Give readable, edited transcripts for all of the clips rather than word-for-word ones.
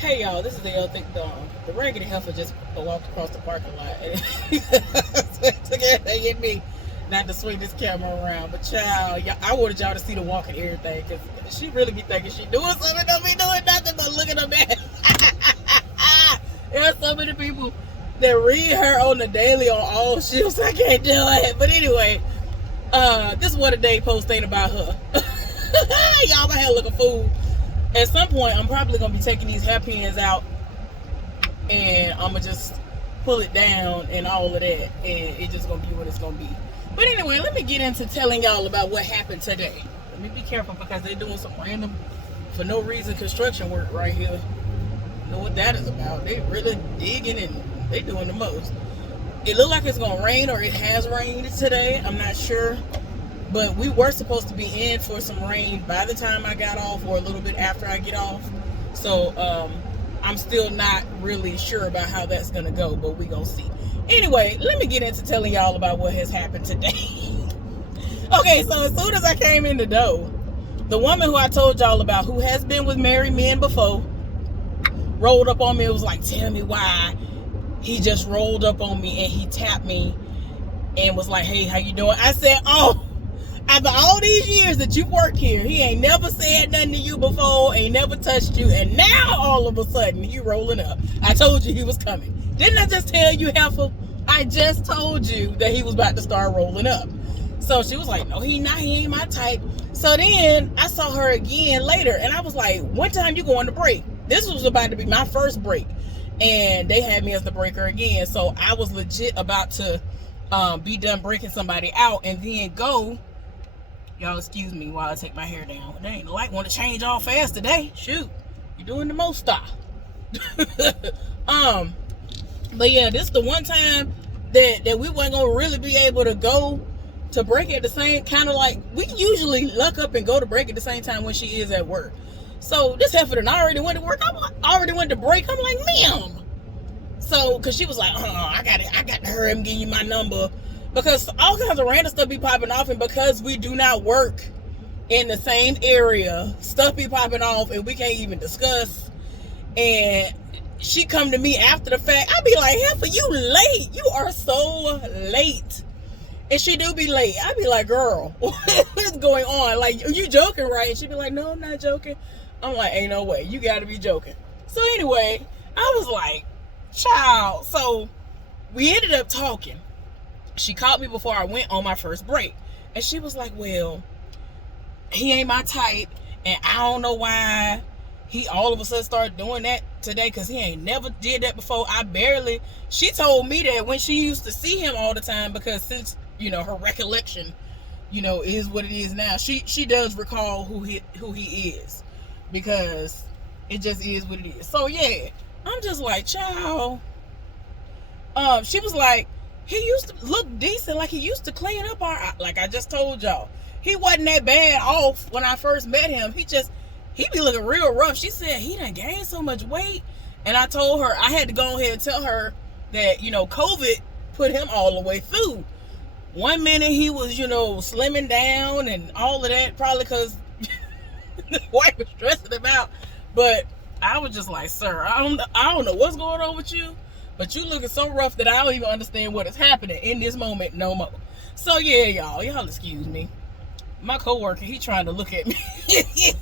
Hey y'all, this is the Think the raggedy heifer just walked across the parking lot and to get me not to swing this camera around. But child, I wanted y'all to see the walk and everything because she really be thinking she doing something, don't be doing nothing but looking at me. There are so many people that read her on the daily on all shifts. I can't do it. But anyway, this is what a day post ain't about her. Y'all, my hair look a fool. At some point, I'm probably going to be taking these hair pins out and I'm going to just pull it down and all of that. And it's just going to be what it's going to be. But anyway, let me get into telling y'all about what happened today. Let me be careful because they're doing some random, for no reason, construction work right here. You know what that is about. They really digging and they doing the most. It looked like it's going to rain, or it has rained today. I'm not sure. But we were supposed to be in for some rain by the time I got off, or a little bit after I get off. So I'm still not really sure about how that's going to go, but we going to see. Anyway, let me get into telling y'all about what has happened today. Okay, so as soon as I came in the door, the woman who I told y'all about, who has been with married men before, rolled up on me. It was like, tell me why. He just rolled up on me and he tapped me and was like, hey, how you doing? I said, oh, after all these years that you've worked here, he ain't never said nothing to you before, ain't never touched you, and now all of a sudden he rolling up. I told you he was coming. Didn't I just tell you, heifer? I just told you that he was about to start rolling up. So she was like, no, he not. He ain't my type. So then I saw her again later, and I was like, one time you going to break. This was about to be my first break, and they had me as the breaker again. So I was legit about to be done breaking somebody out and then go. Y'all excuse me while I take my hair down. Dang, the light want to change all fast today. Shoot, you doing the most stuff. But yeah, this is the one time that we weren't gonna really be able to go to break at the same, kind of like we usually luck up and go to break at the same time when she is at work. So this heifer done already went to work. I already went to break. I'm like, ma'am. So, cause she was like, I got to hurry and give you my number. Because all kinds of random stuff be popping off, and because we do not work in the same area, stuff be popping off and we can't even discuss. And she come to me after the fact. I be like, heifer, you late. You are so late. And she do be late. I be like, girl, what's going on? Like, you joking, right? And she be like, no, I'm not joking. I'm like, ain't no way. You gotta be joking. So anyway, I was like, child. So we ended up talking. She called me before I went on my first break. And she was like, well, he ain't my type. And I don't know why he all of a sudden started doing that today, because he ain't never did that before. She told me that when she used to see him all the time, because since, her recollection, is what it is now. She does recall who he is, because it just is what it is. So yeah, I'm just like, child. She was like, he used to look decent, like he used to clean up like I just told y'all. He wasn't that bad off when I first met him. He be looking real rough. She said he done gained so much weight. And I told her, I had to go ahead and tell her that, COVID put him all the way through. One minute he was, slimming down and all of that, probably because the wife was stressing him out. But I was just like, sir, I don't know what's going on with you. But you looking so rough that I don't even understand what is happening in this moment no more. So yeah, y'all excuse me. My coworker, he trying to look at me. He's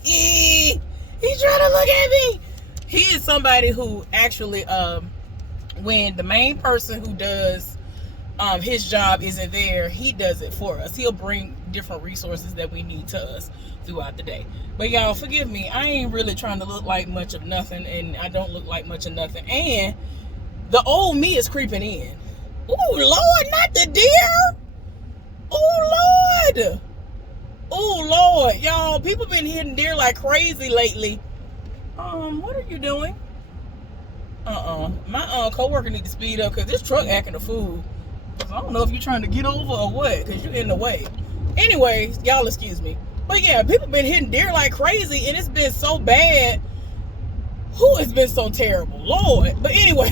trying to look at me. He is somebody who actually, when the main person who does his job isn't there, he does it for us. He'll bring different resources that we need to us throughout the day. But y'all, forgive me. I ain't really trying to look like much of nothing, and I don't look like much of nothing. And the old me is creeping in. Oh, Lord, not the deer. Oh, Lord. Oh, Lord. Y'all, people been hitting deer like crazy lately. What are you doing? My coworker need to speed up, because this truck acting a fool. I don't know if you're trying to get over or what, because you're in the way. Anyways, y'all excuse me. But yeah, people been hitting deer like crazy, and it's been so bad. It's been so terrible, Lord. But anyway,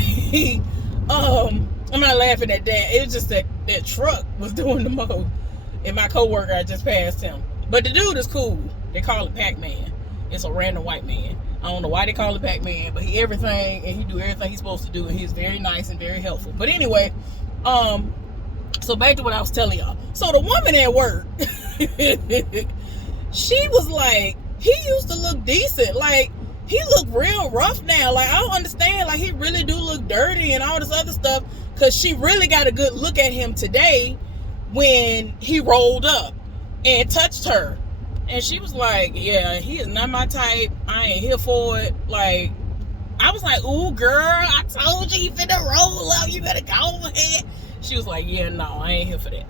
I'm not laughing at that. It was just that truck was doing the most. And my coworker, I just passed him. But the dude is cool. They call him Pac-Man. It's a random white man. I don't know why they call it Pac-Man, but he everything, and he do everything he's supposed to do, and he's very nice and very helpful. But anyway, so back to what I was telling y'all. So the woman at work, she was like, he used to look decent. Like, he look real rough now. Like, I don't understand. Like, he really do look dirty and all this other stuff, because she really got a good look at him today when he rolled up and touched her. And she was like, yeah, he is not my type. I ain't here for it. Like, I was like, ooh, girl, I told you finna roll up. You better go ahead. She was like, yeah, no, I ain't here for that.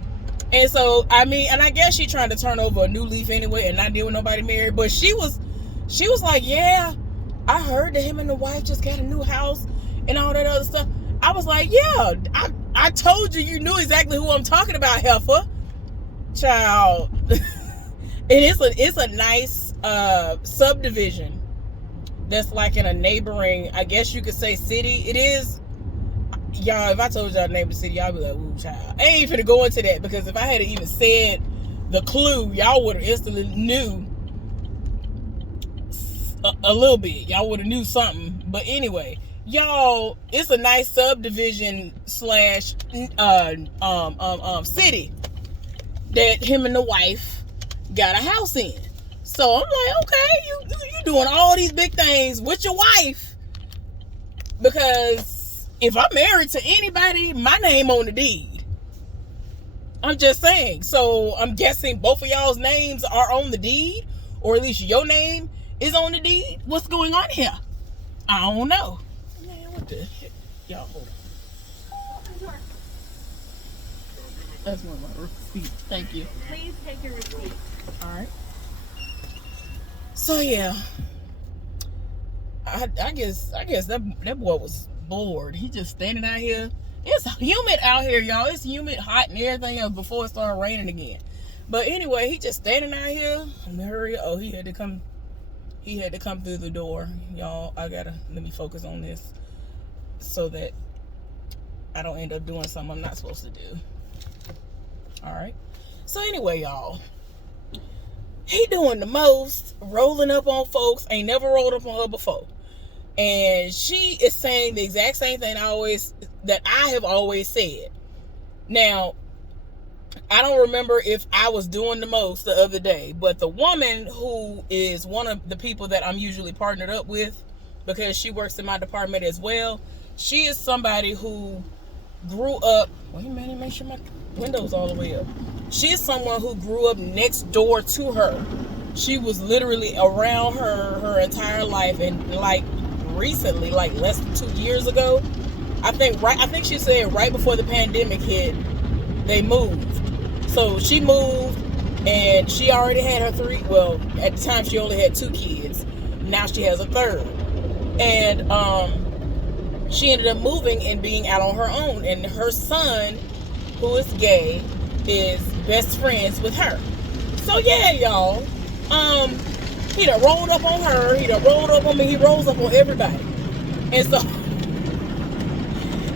And so, I mean, and I guess she trying to turn over a new leaf anyway and not deal with nobody married. But she was like, yeah, I heard that him and the wife just got a new house and all that other stuff. I was like, yeah, I told you, you knew exactly who I'm talking about, heifer. Child. And it's a nice subdivision that's like in a neighboring, I guess you could say, city. It is, y'all, if I told y'all the name of the city, y'all be like, ooh, child. I ain't finna go into that, because if I had even said the clue, y'all would have instantly knew a little bit. Y'all would have knew something. But anyway, y'all, it's a nice subdivision slash city that him and the wife got a house in. So I'm like, okay, you doing all these big things with your wife, because if I'm married to anybody, my name on the deed. I'm just saying. So I'm guessing both of y'all's names are on the deed, or at least your name is on the deed. What's going on here? I don't know. Man, what the heck? Y'all hold on. That's one of my receipts. Thank you. Please take your receipt. All right. So yeah, I guess that boy was bored. He just standing out here. It's humid out here, y'all. It's humid, hot, and everything else before it started raining again. But anyway, he just standing out here. I'm gonna hurry. Oh, he had to come through the door, y'all. Let me focus on this so that I don't end up doing something I'm not supposed to do. All right. So anyway, y'all, he doing the most, rolling up on folks. Ain't never rolled up on her before. And she is saying the exact same thing that I have always said. Now, I don't remember if I was doing the most the other day, but the woman who is one of the people that I'm usually partnered up with, because she works in my department as well, she is somebody who grew up, wait a minute, make sure my window's all the way up. She is someone who grew up next door to her. She was literally around her entire life, and like recently, like less than 2 years ago, I think she said right before the pandemic hit, they moved. So she moved, and she already had her at the time she only had 2 kids. Now she has a third. And she ended up moving and being out on her own. And her son, who is gay, is best friends with her. So yeah, y'all. He done rolled up on her. He done rolled up on me. He rolls up on everybody. And so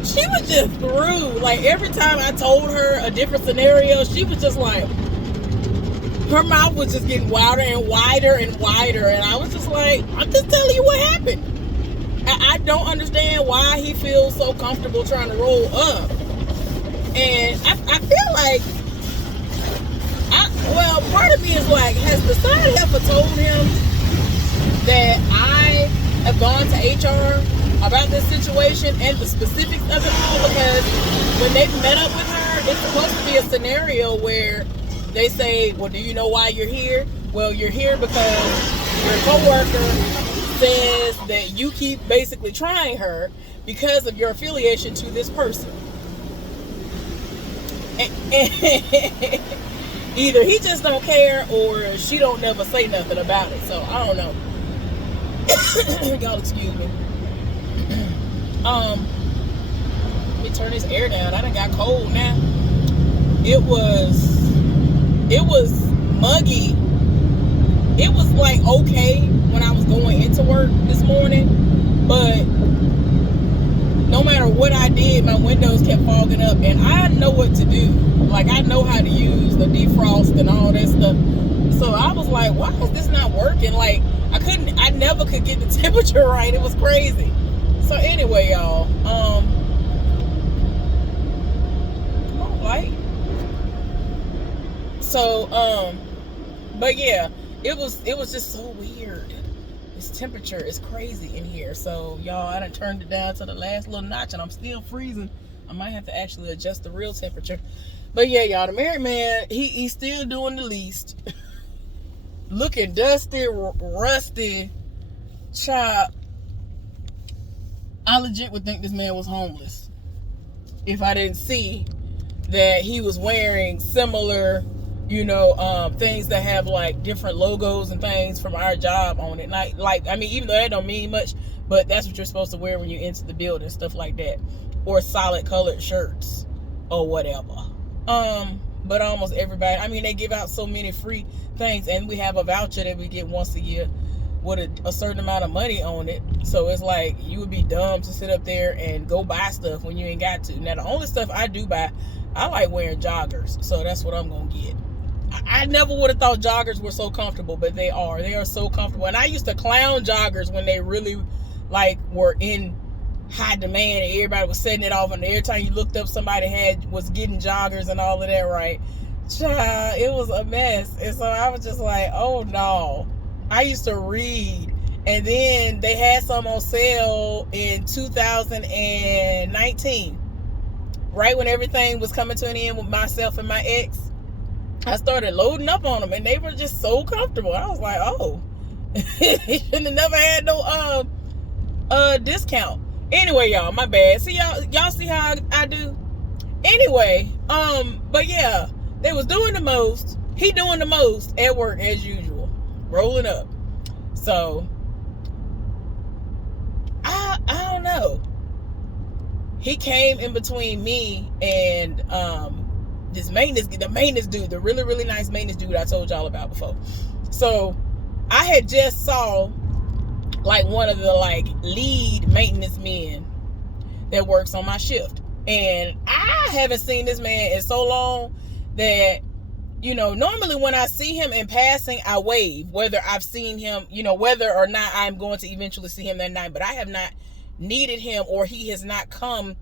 she was just through. Like, every time I told her a different scenario, she was just like, her mouth was just getting wider and wider and wider. And I was just like, I'm just telling you what happened. I don't understand why he feels so comfortable trying to roll up. And I feel like, part of me is like, has the side heifer told him that I have gone to HR about this situation and the specifics of it all? Because when they met up with her, it's supposed to be a scenario where they say, well, do you know why you're here? Well, you're here because your coworker says that you keep basically trying her because of your affiliation to this person. And either he just don't care, or she don't never say nothing about it. So I don't know. Y'all excuse me. Let me turn this air down. I done got cold now. It was muggy. It was like okay when I was going into work this morning, but no matter what I did, my windows kept fogging up, and I know what to do. Like, I know how to use the defrost and all that stuff. So I was like, why is this not working? Like, I never could get the temperature right. It was crazy. So anyway, y'all, come on, light. So, but yeah, it was just so weird. This temperature is crazy in here. So y'all, I done turned it down to the last little notch and I'm still freezing. I might have to actually adjust the real temperature. But yeah, y'all, the married man, he's still doing the least. Looking dusty, rusty, child. I legit would think this man was homeless if I didn't see that he was wearing similar, things that have like different logos and things from our job on it. Like, I mean, even though that don't mean much, but that's what you're supposed to wear when you enter the building, stuff like that, or solid colored shirts or whatever. But almost everybody, I mean, they give out so many free things, and we have a voucher that we get once a year with a certain amount of money on it. So it's like, you would be dumb to sit up there and go buy stuff when you ain't got to. Now, the only stuff I do buy, I like wearing joggers, so that's what I'm gonna get. I never would have thought joggers were so comfortable, but they are so comfortable. And I used to clown joggers when they really were in high demand and everybody was setting it off, and every time you looked up, somebody was getting joggers and all of that, right? Child, it was a mess. And so I was just like, oh no. I used to read, and then they had some on sale in 2019, right when everything was coming to an end with myself and my ex. I started loading up on them, and they were just so comfortable. I was like, oh, he shouldn't have never had no discount. Anyway, y'all, my bad. See, y'all see how I do? Anyway, but yeah, they was doing the most. He doing the most at work as usual, rolling up. So I don't know. He came in between me and the maintenance dude, the really, really nice maintenance dude I told y'all about before. So I had just saw one of the lead maintenance men that works on my shift, and I haven't seen this man in so long that, normally when I see him in passing, I wave, whether I've seen him, whether or not I'm going to eventually see him that night. But I have not needed him, or he has not come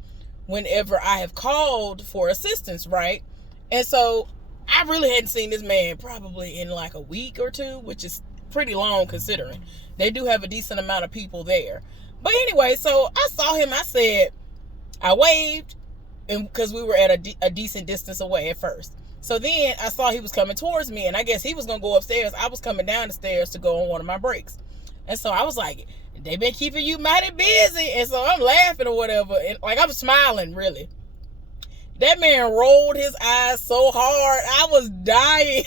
whenever I have called for assistance, right? And so I really hadn't seen this man probably in a week or two, which is pretty long considering they do have a decent amount of people there. But anyway, so I saw him. I waved, and because we were at a decent distance away at first. So then I saw he was coming towards me, and I guess he was going to go upstairs. I was coming down the stairs to go on one of my breaks. And so I was like, they been keeping you mighty busy. And so I'm laughing or whatever. And I'm smiling, really. That man rolled his eyes so hard, I was dying.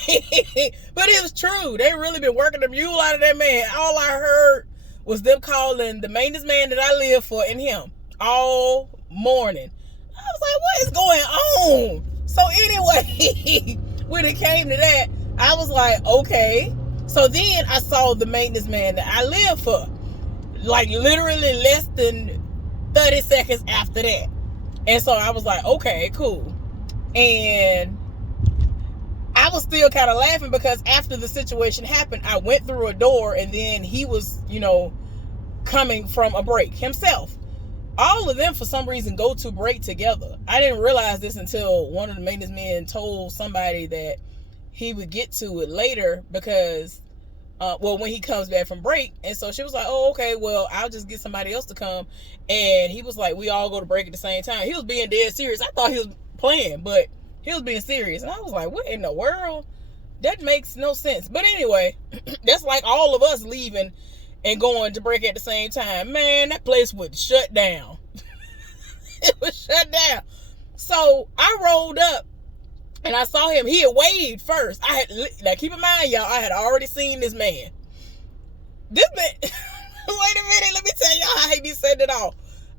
But it was true. They really been working the mule out of that man. All I heard was them calling the maintenance man that I live for and him all morning. I was like, what is going on? So anyway, when it came to that, I was like, okay. So then I saw the maintenance man that I live for, literally less than 30 seconds after that. And so I was like, okay, cool. And I was still kind of laughing because after the situation happened, I went through a door, and then he was, coming from a break himself. All of them, for some reason, go to break together. I didn't realize this until one of the maintenance men told somebody that he would get to it later because, when he comes back from break. And so she was like, oh, okay, well, I'll just get somebody else to come. And he was like, we all go to break at the same time. He was being dead serious. I thought he was playing, but he was being serious. And I was like, what in the world? That makes no sense. But anyway, that's like all of us leaving and going to break at the same time. Man, that place was shut down. It was shut down. So I rolled up and I saw him. He had waved first. Now keep in mind, y'all, I had already seen this man. This man, wait a minute, let me tell y'all how he be setting it off.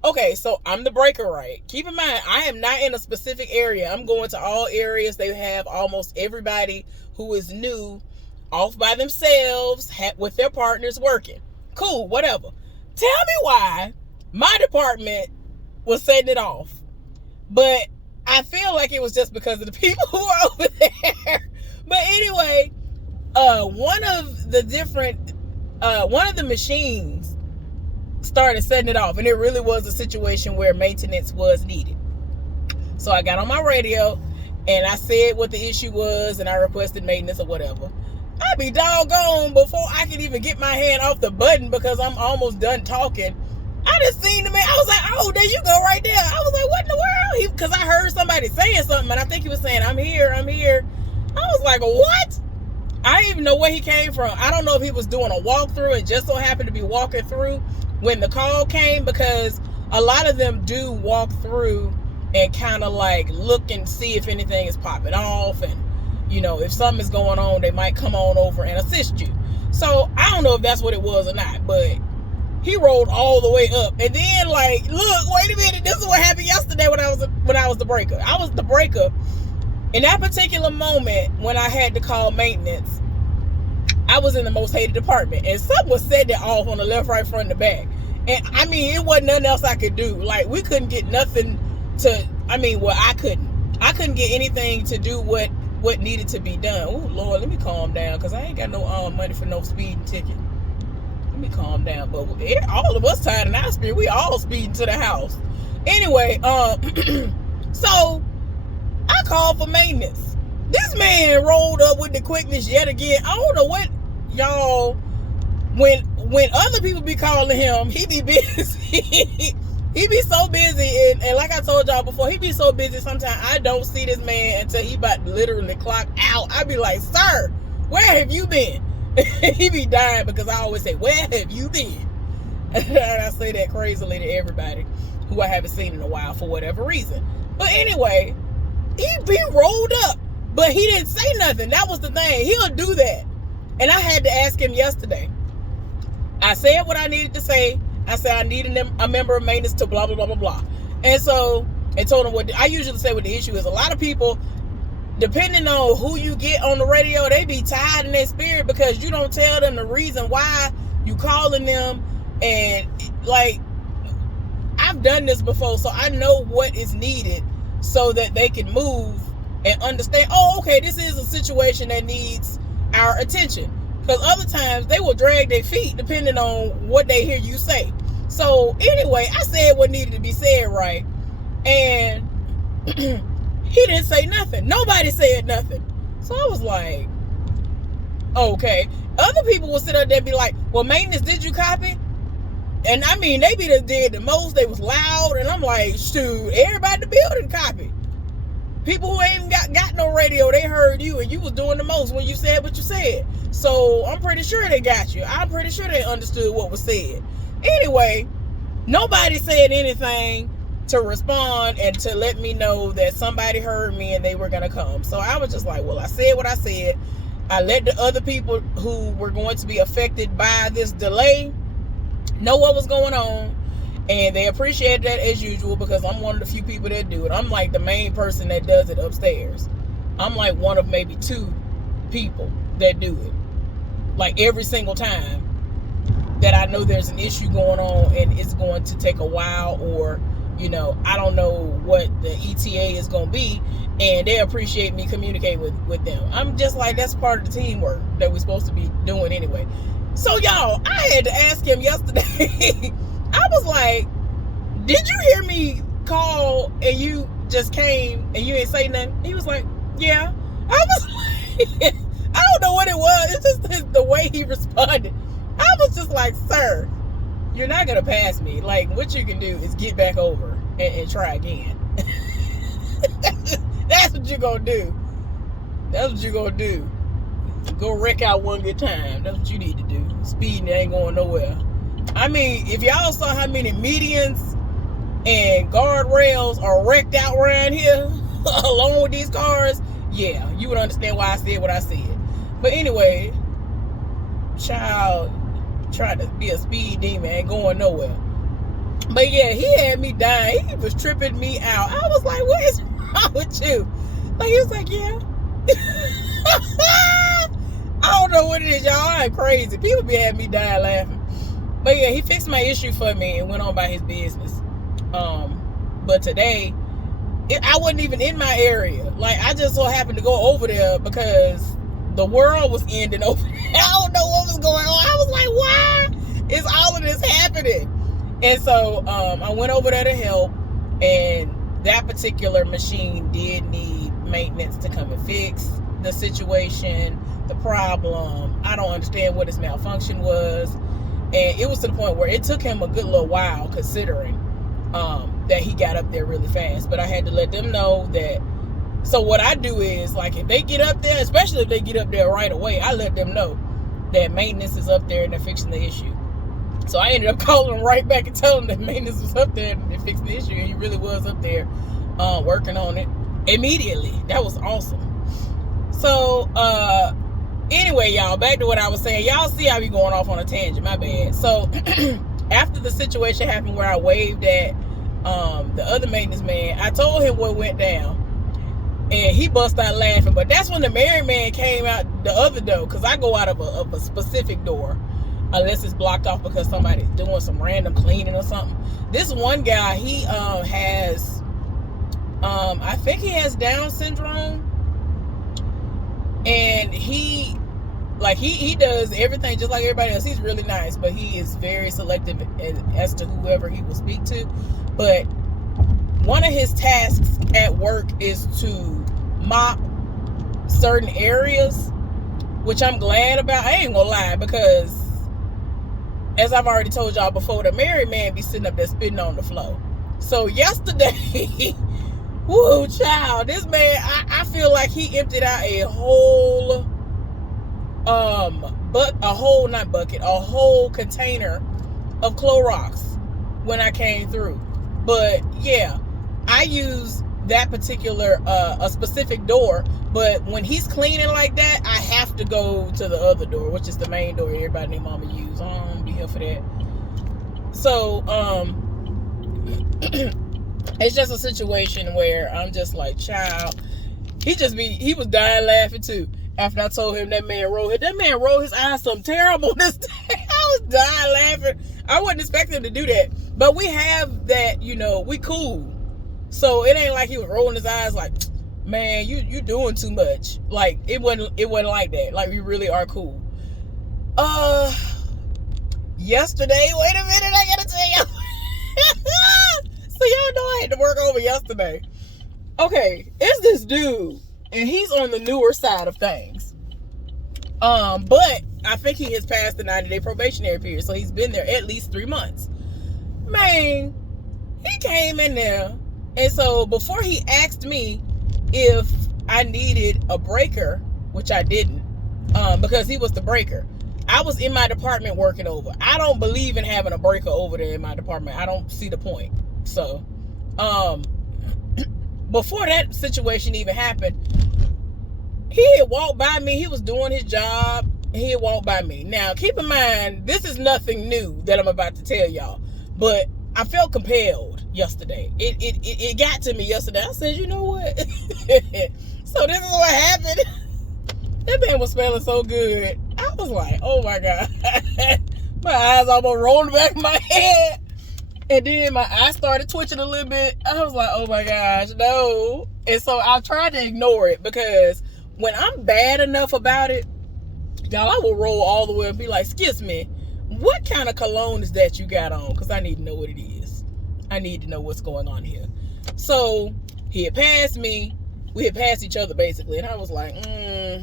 Okay, so I'm the breaker, right? Keep in mind, I am not in a specific area. I'm going to all areas. They have almost everybody who is new off by themselves with their partners working. Cool, whatever. Tell me why my department was setting it off. But I feel like it was just because of the people who are over there. But anyway, one of the machines started setting it off, and it really was a situation where maintenance was needed. So I got on my radio and I said what the issue was, and I requested maintenance or whatever. I'd be doggone before I could even get my hand off the button because I'm almost done talking. I just seen the man. I was like, oh, there you go right there. I was like, what in the world? Because I heard somebody saying something, and I think he was saying, I'm here. I was like, what? I didn't even know where he came from. I don't know if he was doing a walkthrough and just so happened to be walking through when the call came, because a lot of them do walk through and kind of like look and see if anything is popping off, and if something is going on, they might come on over and assist you. So I don't know if that's what it was or not, but he rolled all the way up, and then like, look, wait a minute, this is what happened yesterday when I was the breaker. I was the breaker. In that particular moment when I had to call maintenance, I was in the most hated department, and someone set it off on the left, right, front, and the back. And I mean, it wasn't nothing else I could do. Like, we couldn't get nothing to, I couldn't get anything to do what needed to be done. Oh Lord, let me calm down, because I ain't got no money for no speeding ticket. Let me calm down. But all of us tired in our spirit, we all speeding to the house. Anyway, so I called for maintenance. This man rolled up with the quickness yet again. I don't know what y'all, when other people be calling him, he be busy. He be so busy, and like I told y'all before, he be so busy sometimes I don't see this man until he about to literally clock out. I be like, sir, where have you been? He be dying because I always say, where have you been? And I say that crazily to everybody who I haven't seen in a while for whatever reason. But anyway, he rolled up, but he didn't say nothing. That was the thing. He'll do that. And I had to ask him yesterday. I said what I needed to say. I said I needed a member of maintenance to blah, blah, blah, blah, blah. And so I told him I usually say what the issue is. A lot of people, depending on who you get on the radio, they be tired in their spirit because you don't tell them the reason why you calling them. And like, I've done this before, so I know what is needed so that they can move and understand, oh, okay, this is a situation that needs our attention. Because other times they will drag their feet depending on what they hear you say. So anyway, I said what needed to be said, right? And he didn't say nothing. Nobody said nothing. So I was like, okay. Other people will sit up there and be like, well, maintenance, did you copy? And I mean, they be the did the most. They was loud. And I'm like, shoot, everybody in the building copied. People who ain't got no radio, they heard you, and you was doing the most when you said what you said. So I'm pretty sure they got you. I'm pretty sure they understood what was said. Anyway, nobody said anything to respond and to let me know that somebody heard me and they were going to come. So I was just like, well, I said what I said. I let the other people who were going to be affected by this delay know what was going on. And they appreciate that as usual because I'm one of the few people that do it. I'm like the main person that does it upstairs. I'm like one of maybe 2 people that do it. Like every single time that I know there's an issue going on and it's going to take a while, or, I don't know what the ETA is going to be, and they appreciate me communicating with them. I'm just like, that's part of the teamwork that we're supposed to be doing anyway. So y'all, I had to ask him yesterday. I was like, did you hear me call and you just came and you ain't say nothing? He was like, yeah. I was like, I don't know what it was. It's just the way he responded. I was just like, sir, you're not going to pass me. Like, what you can do is get back over and try again. That's what you're going to do. That's what you're going to do. Go wreck out one good time. That's what you need to do. Speeding ain't going nowhere. I mean, if y'all saw how many medians and guardrails are wrecked out around here, along with these cars, yeah, you would understand why I said what I said. But anyway, child trying to be a speed demon ain't going nowhere. But yeah, he had me dying. He was tripping me out. I was like, what is wrong with you? Like, he was like, yeah. I don't know what it is, y'all. I'm crazy. People be having me dying laughing. But yeah, he fixed my issue for me and went on by his business. But today, I wasn't even in my area. Like, I just so happened to go over there because The world was ending over there. I don't know what was going on. I was like, why is all of this happening? And so I went over there to help, and that particular machine did need maintenance to come and fix the situation, the problem. I don't understand what his malfunction was. And it was to the point where it took him a good little while, considering that he got up there really fast. But I had to let them know that. So what I do is, like, if they get up there, especially if they get up there right away, I let them know that maintenance is up there and they're fixing the issue. So I ended up calling them right back and telling them that maintenance was up there and they fixed the issue. And he really was up there working on it immediately. That was awesome. So anyway, y'all, back to what I was saying. Y'all see I be going off on a tangent. My bad. So after the situation happened where I waved at the other maintenance man, I told him what went down. And he bust out laughing. But that's when the married man came out the other door. Because I go out of a specific door. Unless it's blocked off because somebody's doing some random cleaning or something. This one guy, he has, I think he has Down syndrome. And he does everything just like everybody else. He's really nice. But he is very selective as to whoever he will speak to. But one of his tasks at work is to mop certain areas, which I'm glad about. I ain't gonna lie, because as I've already told y'all before, the married man be sitting up there spitting on the floor. So yesterday, woo, child, this man, I feel like he emptied out a whole container of Clorox when I came through. But yeah, I use that particular a specific door, but when he's cleaning like that, I have to go to the other door, which is the main door everybody and their mama use. I don't be here for that. So it's just a situation where I'm just like, child, he was dying laughing too. After I told him that man rolled his eyes something terrible this day. I was dying laughing. I wasn't expecting him to do that. But we have that, we cool. So it ain't like he was rolling his eyes like, man, you doing too much. Like, it wasn't like that. Like, we really are cool. Yesterday, wait a minute, I gotta tell y'all. So y'all know I had to work over yesterday. Okay, it's this dude, and he's on the newer side of things. But I think he has passed the 90-day probationary period, so he's been there at least 3 months. Man, he came in there, and so before he asked me if I needed a breaker, which I didn't, because he was the breaker. I was in my department working over. I don't believe in having a breaker over there in my department. I don't see the point. So, before that situation even happened, he had walked by me. He was doing his job. He had walked by me. Now, keep in mind, this is nothing new that I'm about to tell y'all. But I felt compelled yesterday. It got to me yesterday. I said, you know what? So this is what happened. That man was smelling so good. I was like, oh my God. My eyes almost rolled the back of my head. And then my eyes started twitching a little bit. I was like, oh my gosh, no. And so I tried to ignore it, because when I'm bad enough about it, y'all, I will roll all the way and be like, excuse me, what kind of cologne is that you got on? Because I need to know what it is. I need to know what's going on here. So he had passed me. We had passed each other basically. And I was like, I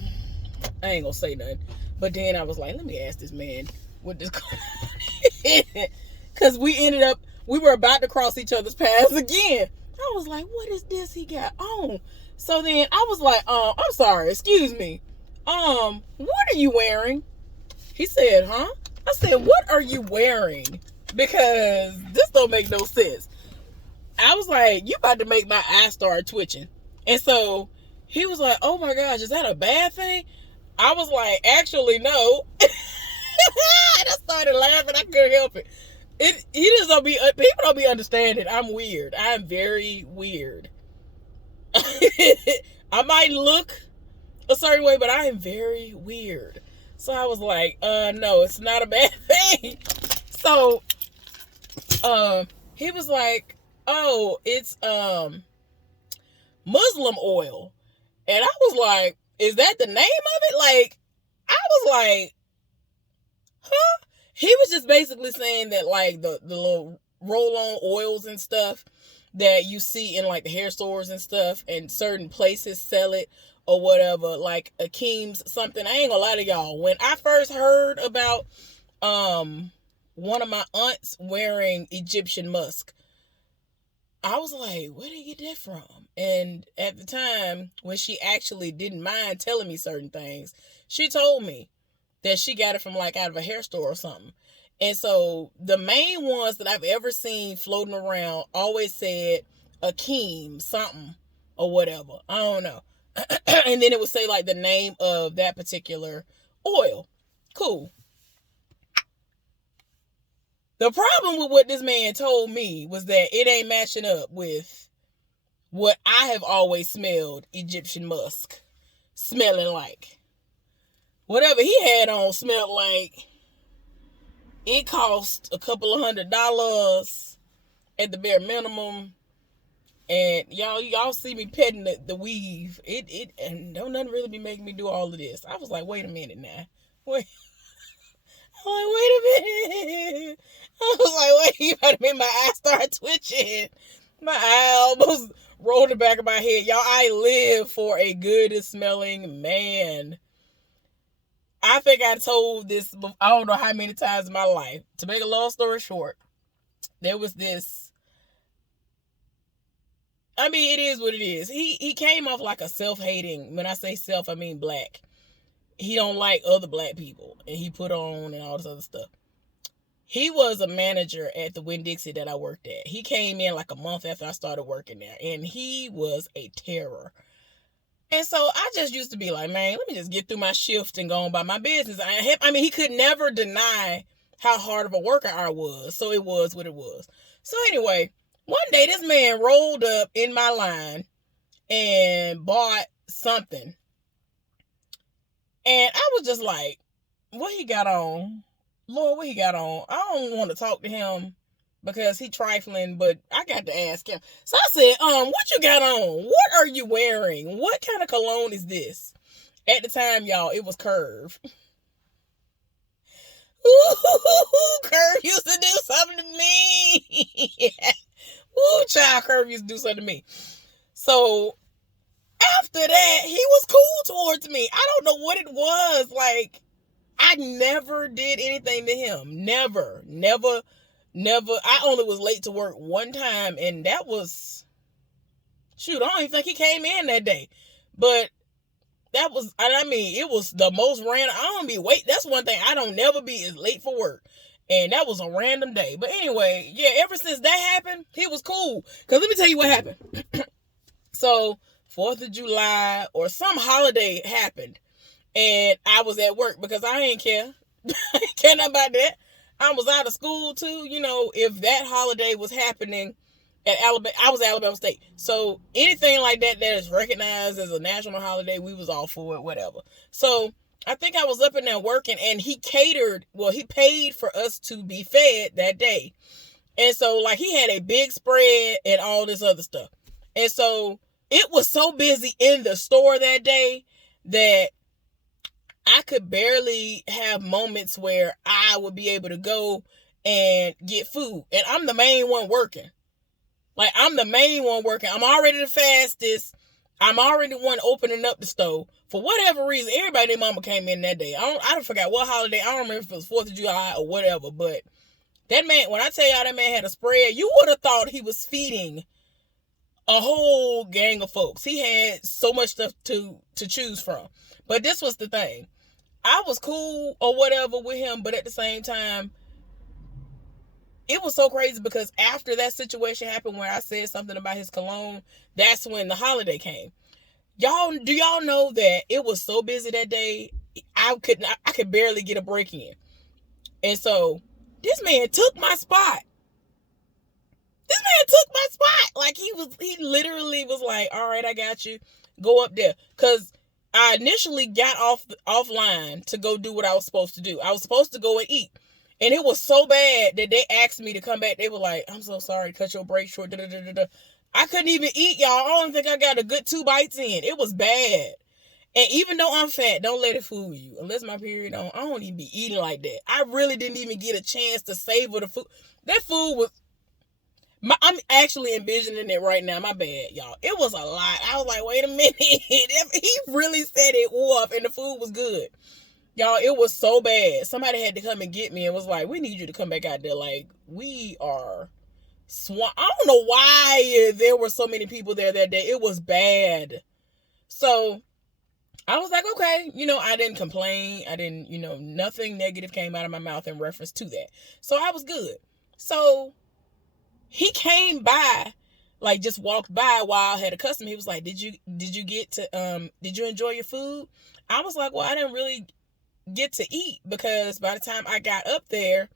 ain't gonna say nothing. But then I was like, let me ask this man what this because we were about to cross each other's paths again. I was like, what is this he got on? So then I was like, I'm sorry, excuse me. What are you wearing? He said, huh? I said, what are you wearing? Because this don't make no sense. I was like, you about to make my eyes start twitching. And so he was like, oh my gosh, is that a bad thing? I was like, actually, no. And I started laughing. I couldn't help it. People don't be understanding. I'm weird. I'm very weird. I might look a certain way, but I am very weird. So I was like, no, it's not a bad thing. So, he was like, oh, it's, Muslim oil. And I was like, is that the name of it? Like, I was like, huh? He was just basically saying that, like, the little roll-on oils and stuff that you see in, like, the hair stores and stuff, and certain places sell it or whatever, like Akeem's something. I ain't gonna lie to y'all. When I first heard about one of my aunts wearing Egyptian musk, I was like, where did you get that from? And at the time, when she actually didn't mind telling me certain things, she told me that she got it from, like, out of a hair store or something. And so the main ones that I've ever seen floating around always said Akeem something or whatever. I don't know. And then it would say, like, the name of that particular oil. Cool. The problem with what this man told me was that it ain't matching up with what I have always smelled Egyptian musk smelling like. Whatever he had on smelled like it cost a couple of $100 at the bare minimum. And y'all see me petting the weave. It and don't nothing really be making me do all of this. I was like, wait a minute now. Wait. I'm like, wait a minute. I was like, wait, you gotta make my eye start twitching. My eye almost rolled the back of my head. Y'all, I live for a good smelling man. I think I told this, I don't know how many times in my life. To make a long story short, there was this, I mean, it is what it is. He came off like a self-hating, when I say self, I mean black. He don't like other black people, and he put on and all this other stuff. He was a manager at the Winn-Dixie that I worked at. He came in like a month after I started working there, and he was a terror. And so I just used to be like, man, let me just get through my shift and go on by my business. I mean, he could never deny how hard of a worker I was, so it was what it was. So anyway, one day this man rolled up in my line and bought something. And I was just like, what he got on? Lord, what he got on? I don't want to talk to him because he trifling, but I got to ask him. So I said, what you got on? What are you wearing? What kind of cologne is this? At the time, y'all, it was Curve. Ooh, Curve used to do something to me. Ooh, child, Curve used to do something to me. So after that, he was cool towards me. I don't know what it was. Like, I never did anything to him. Never. I only was late to work one time, and that was, shoot, I don't even think he came in that day. But that was, I mean, it was the most random. I don't be wait. That's one thing. I don't never be as late for work. And that was a random day. But anyway, yeah, ever since that happened, he was cool. Because let me tell you what happened. So, 4th of July or some holiday happened. And I was at work because I ain't care. I ain't care nothing about that. I was out of school too. You know, if that holiday was happening at Alabama, I was at Alabama State. So anything like that is recognized as a national holiday, we was all for it, whatever. So I think I was up in there working, and he paid for us to be fed that day. And so, like, he had a big spread and all this other stuff. And so it was so busy in the store that day that I could barely have moments where I would be able to go and get food. And I'm the main one working. Like, I'm the main one working. I'm already the fastest. I'm already the one opening up the stove. For whatever reason, everybody and their mama came in that day. I forgot what holiday. I don't remember if it was 4th of July or whatever. But that man, when I tell y'all that man had a spread, you would have thought he was feeding a whole gang of folks. He had so much stuff to choose from. But this was the thing. I was cool or whatever with him, but at the same time, it was so crazy because after that situation happened where I said something about his cologne, that's when the holiday came. Do y'all know that it was so busy that day, I could barely get a break in. And so this man took my spot. Like, he literally was like, all right, I got you. Go up there. Because I initially got offline to go do what I was supposed to do. I was supposed to go and eat. And it was so bad that they asked me to come back. They were like, I'm so sorry, cut your break short. I couldn't even eat, y'all. I don't think I got a good 2 bites in. It was bad. And even though I'm fat, don't let it fool you. Unless my period on, I don't even be eating like that. I really didn't even get a chance to savor the food. That food was. I'm actually envisioning it right now. My bad, y'all. It was a lot. I was like, wait a minute. He really set it off, and the food was good. Y'all, it was so bad. Somebody had to come and get me and was like, we need you to come back out there. Like, we are swamp. I don't know why there were so many people there that day. It was bad. So I was like, okay, I didn't complain. I didn't, nothing negative came out of my mouth in reference to that. So I was good. So he came by, like just walked by while I had a customer. He was like, did you enjoy your food? I was like, well, I didn't really get to eat because by the time I got up there,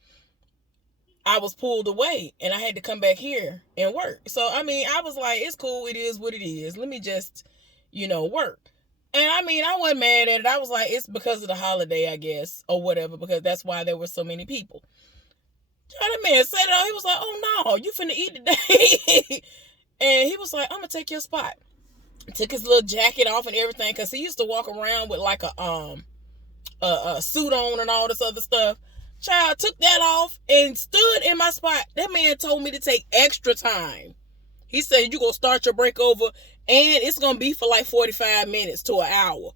I was pulled away and I had to come back here and work. So, I mean, I was like, it's cool. It is what it is. Let me just, work. And I mean, I wasn't mad at it. I was like, it's because of the holiday, I guess, or whatever, because that's why there were so many people. That man said it all. He was like, oh no, you finna eat today. And he was like, I'm gonna take your spot. Took his little jacket off and everything, because he used to walk around with like a suit on and all this other stuff. Child took that off and stood in my spot. That man told me to take extra time. He said, you're going to start your break over and it's going to be for like 45 minutes to an hour.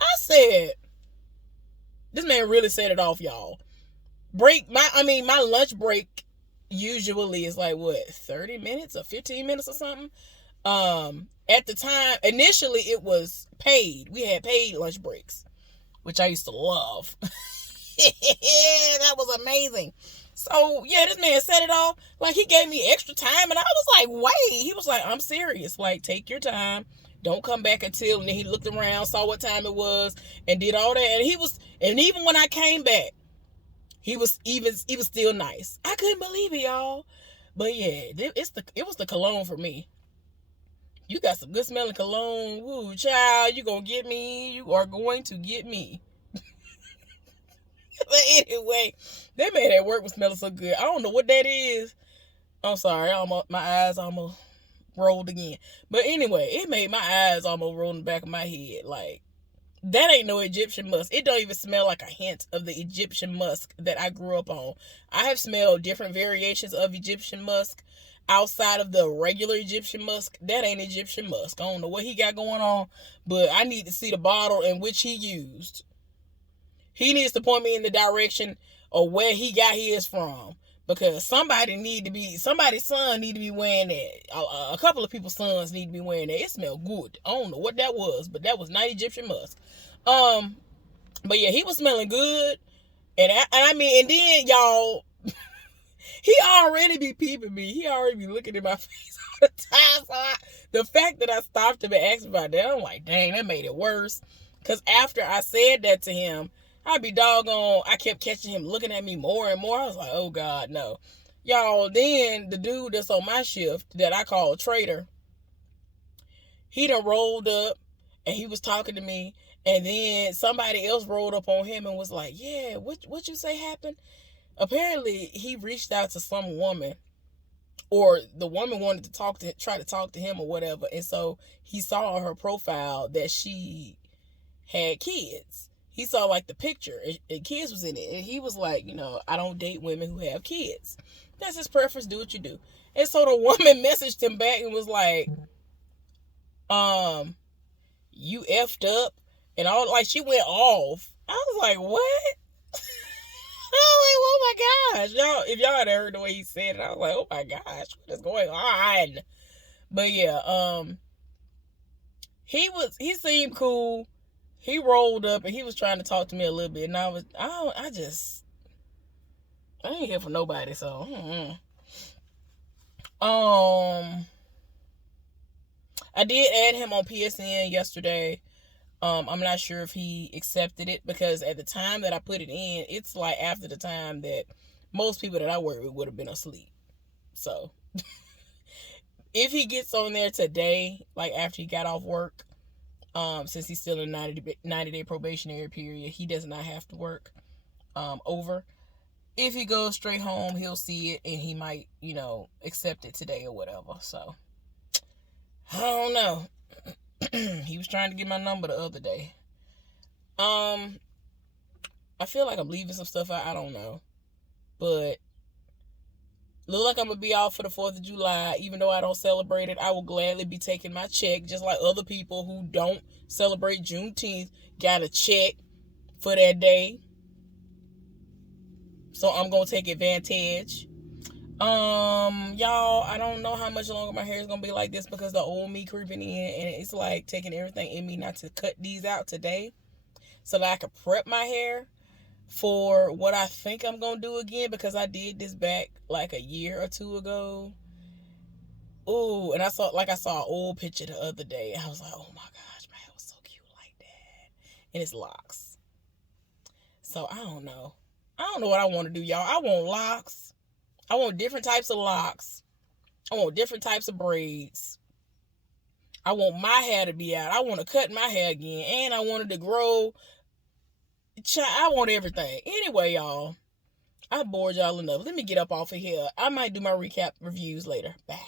I said, this man really set it off, y'all. My lunch break usually is like, 30 minutes or 15 minutes or something? At the time, initially it was paid. We had paid lunch breaks, which I used to love. That was amazing. So, yeah, this man set it off. Like, he gave me extra time, and I was like, wait. He was like, I'm serious. Like, take your time. Don't come back until. And then he looked around, saw what time it was, and did all that. And even when I came back, he was still nice. I couldn't believe it, y'all. But yeah, it was the cologne for me. You got some good smelling cologne. Woo, child, you gonna get me. You are going to get me. But anyway, that man at work was smelling so good. I don't know what that is. I'm sorry, my eyes almost rolled again. But anyway, it made my eyes almost roll in the back of my head. Like, that ain't no Egyptian musk. It don't even smell like a hint of the Egyptian musk that I grew up on. I have smelled different variations of Egyptian musk outside of the regular Egyptian musk. That ain't Egyptian musk. I don't know what he got going on, but I need to see the bottle in which he used. He needs to point me in the direction of where he got his from, because somebody's son need to be wearing that. A couple of people's sons need to be wearing that. It smelled good. I don't know what that was, but that was not Egyptian musk. But yeah, he was smelling good, and then y'all, he already be peeping me. He already be looking in my face all the time. So the fact that I stopped him and asked about that, I'm like, dang, that made it worse. Because after I said that to him, I'd be doggone, I kept catching him looking at me more and more. I was like, oh God, no. Y'all, then the dude that's on my shift that I call Trader, he done rolled up and he was talking to me. And then somebody else rolled up on him and was like, yeah, what you say happened? Apparently, he reached out to some woman, or the woman wanted to try to talk to him or whatever. And so he saw on her profile that she had kids. He saw like the picture and kids was in it. And he was like, I don't date women who have kids. That's his preference. Do what you do. And so the woman messaged him back and was like, you effed up and all. Like, she went off. I was like, what? I was like, oh my gosh. Y'all, if y'all had heard the way he said it, I was like, oh my gosh, what is going on? But yeah, he seemed cool. He rolled up and he was trying to talk to me a little bit, and I ain't here for nobody. So, I did add him on PSN yesterday. I'm not sure if he accepted it, because at the time that I put it in, it's like after the time that most people that I work with would have been asleep. So, if he gets on there today, like after he got off work, since he's still in a 90-day probationary period, he does not have to work over. If he goes straight home, he'll see it and he might, accept it today or whatever. So, I don't know. He was trying to get my number the other day. I feel like I'm leaving some stuff out. I don't know. But look like I'm going to be off for the 4th of July. Even though I don't celebrate it, I will gladly be taking my check. Just like other people who don't celebrate Juneteenth got a check for that day. So I'm going to take advantage. Y'all, I don't know how much longer my hair is going to be like this because the old me creeping in. And it's like taking everything in me not to cut these out today, so that I can prep my hair for what I think I'm going to do again, because I did this back like a year or two ago. Ooh, and I saw an old picture the other day. I was like, oh my gosh, my hair was so cute like that. And it's locks. So I don't know. I don't know what I want to do, y'all. I want locks. I want different types of locks. I want different types of braids. I want my hair to be out. I want to cut my hair again. And I wanted to grow. I want everything. Anyway, y'all, I bored y'all enough. Let me get up off of here. I might do my recap reviews later. Bye.